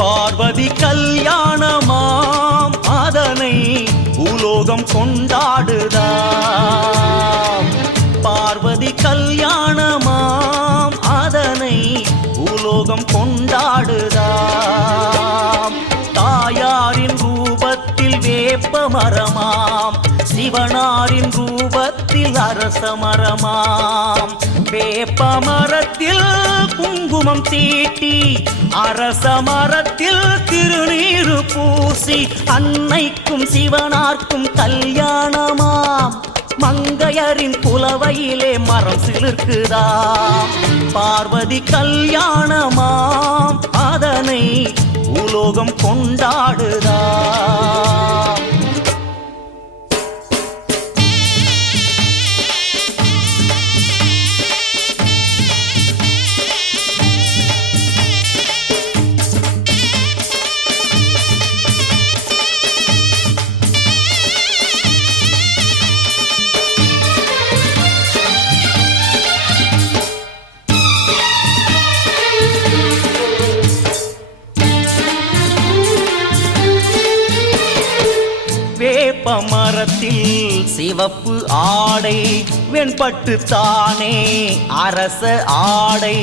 பார்வதி கல்யாணமாம் அதனை பூலோகம் கொண்டாடுதாம். பார்வதி கல்யாணமாம் அதனை பூலோகம் கொண்டாடுதாம். தாயாரின் ரூபத்தில் வேப்ப மரமாம், சிவனாரின் ரூபத்தில் அரச மரமாம். வேப்ப மரத்தில் குங்குமம் தீட்டி, அரச மரத்தில் திருநீரு பூசி, அன்னைக்கும் சிவனார்க்கும் கல்யாணமாம். மங்கையரின் புலவையிலே மரம் சிலிர்க்குதாம். பார்வதி கல்யாணமாம் அதனை பூலோகம் கொண்டாடுதாம். வேப்ப மரத்தில் சிவப்பு ஆடை, வெண்பட்டு தானே அரச ஆடை.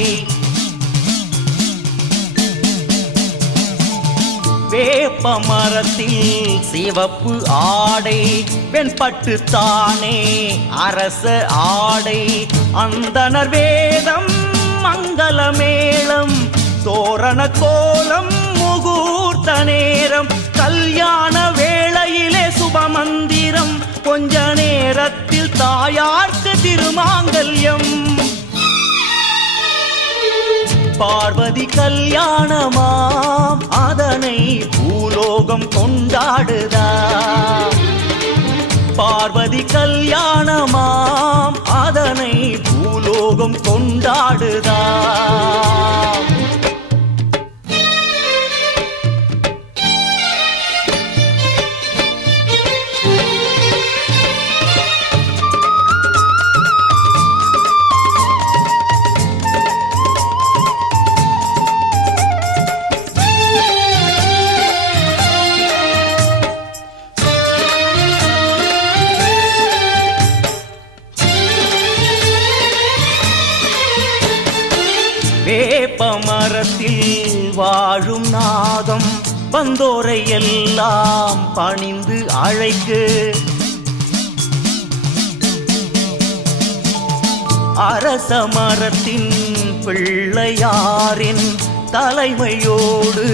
வேப்ப மரத்தில் சிவப்பு ஆடை, வெண்பட்டு தானே அரச ஆடை. அந்தனர் வேதம் மங்கள மேளம், தோரண கோலம் முகூர்த்த நேரம். கல்யாண வேளையிலே சுபமந்திரம், கொஞ்ச நேரத்தில் தாயார்க்கு திருமாங்கல்யம். பார்வதி கல்யாணமாம் அதனை பூலோகம் கொண்டாடுதாம். பார்வதி கல்யாணமாம் அதனை பூலோகம் கொண்டாடுதாம். வேப்ப மரத்தில் வாழும் நாகம், வந்தோரை எல்லாம் பணிந்து அழைக்கு. அரச மரத்தின் பிள்ளையாரின் தலைமையோடு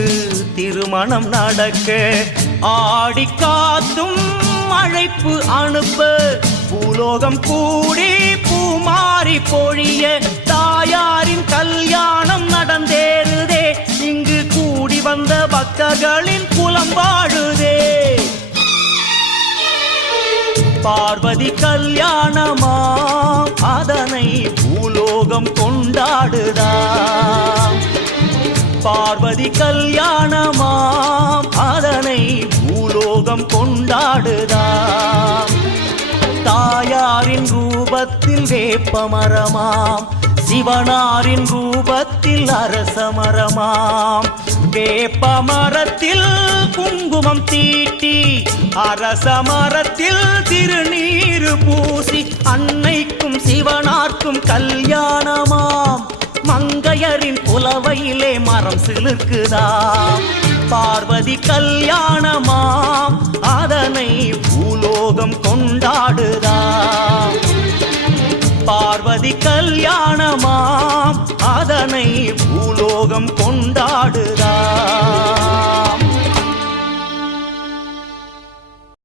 திருமணம் நடக்க, ஆடி காத்தும் அழைப்பு அனுப்ப, பூலோகம் கூடி பூமாரி பொழிய, தாயாரின் கல்யாணம் நடந்தேறுதே. இங்கு கூடி வந்த பக்தர்களின் குலம் வாழுதே. பார்வதி கல்யாணமாம் அதனை பூலோகம் கொண்டாடுதாம். பார்வதி கல்யாணமாம் அதனை பூலோகம் கொண்டாடுதாம். தாயாரின் ரூபத்தில் வேப்ப மரமாம், சிவனாரின் ரூபத்தில் அரச மரமாம். வேப்ப மரத்தில் குங்குமம் தீட்டி, அரச மரத்தில் திருநீரு பூசி, அன்னைக்கும் சிவனார்க்கும் கல்யாணமாம். மங்கையரின் புலவையிலே மரம் சிலிர்க்குதாம். பார்வதி கல்யாணமாம் அதனை பூலோகம் கொண்டாடுதாம். பார்வதி கல்யாணமாம் அதனை பூலோகம் கொண்டாடுதாம்.